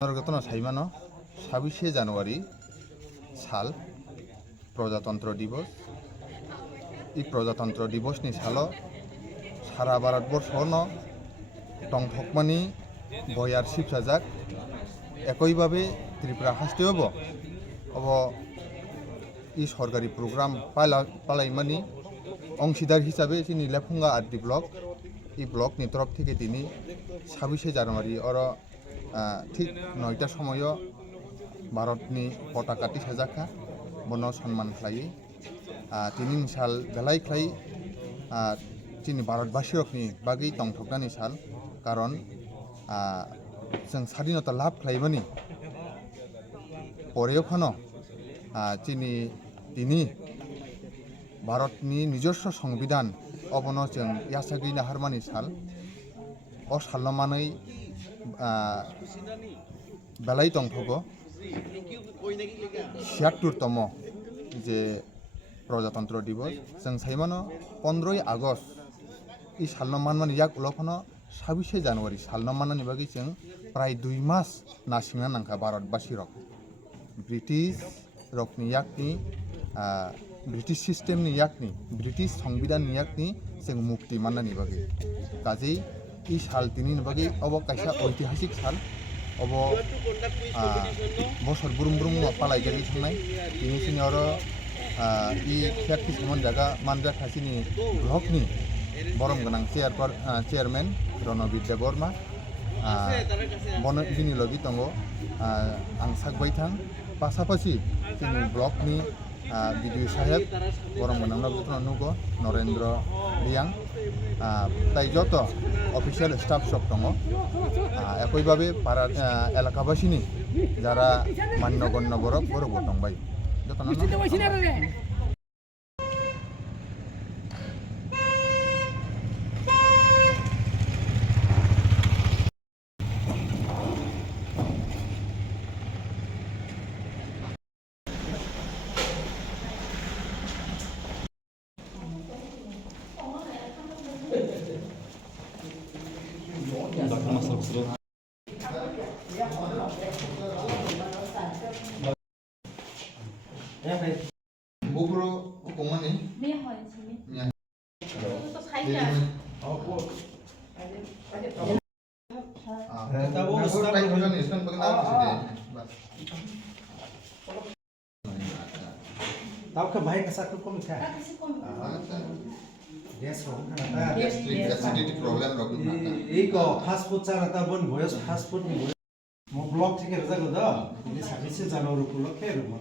গতন সাইমানো ২৬শে জানুয়ারি সাল প্রজাতন্ত্র দিবস। এই প্রজাতন্ত্র দিবসনি সালো সারা ভারতবর্ষনো টংথকমানি বয়ার শিবসাজাক একইভাবে ত্রিপুরা হাস্টেওব अब এই সরকারি প্রোগ্রাম পালাইমানি অংশীদার হিসাবে তিনি লেফুঙ্গা আরডি ব্লক এই ব্লকনি তরফ থেকে তিনি ২৬শে জানুয়ারি ঠিক ৯টার সময় ভারতনি পতাকাটি সাজাখা বন সম্মান খাই তিনি সাল বেলাই খাই তিনি ভারতবাসী রকনি বাকি টংथकनानि साल कारण जों स्वाधीनता लाभ खालामबानि परेও खानो তিনি भारतनि নিজস্ব সংবিধান अबनो जों यासागि नाहारमानि साल अ सालमानै बेलाई टंथको ৭৬তম যে প্রজাতন্ত্র দিবস जों साइमानो 15 আগস্ট এই सालमानमानि याक उलखनो ২৬শে জানুয়ারি सालमाननि बागै जों प्राय 2 मास नासिंना नांखा भारतबासि रक ब्रिटिश रकनि याकनि ब्रिटिश सिस्टेमनि याकनि ब्रिटिश संविधाननि याकनि जों मुक्ति माननानि बागै काजै ई साल तिनि बागै अब कायसा ऐतिहासिक साल अब बसर बुरुम बुरुम पालायजागि थांनाय बिनि सिनि आरो ई खेयाखि समन जागा मानजा खासिनि ब्लकनि बरम गोनां चेयारमैन रणबीर देबबर्मा बन दिनि लगी दंगो आं साकबाय थां पासापासि जोंनि ब्लकनि बिडिअ साहेब बरम गोनां लगी नुगो नरेंद्र लियां ताई যত অফিসিয়াল স্টাফ সব दङ একইভাবে পাড়া এলাকাবাসীনি যারা মান্যগণ্য বরফ দंबाय Bukro kumani? Mia hoy sini. Mia. To saija. Tahu ustaz kan iskan pengenal sini. Tahu ke baik ke satu kom kah? Kasi kom. Gas rom. Acidity problem rogi. Iko fast food cara ta bon boyos fast food ni. Mo blog থেকে রাজা গো দা। ini ২৬শে জানুয়ারি উপলক্ষে room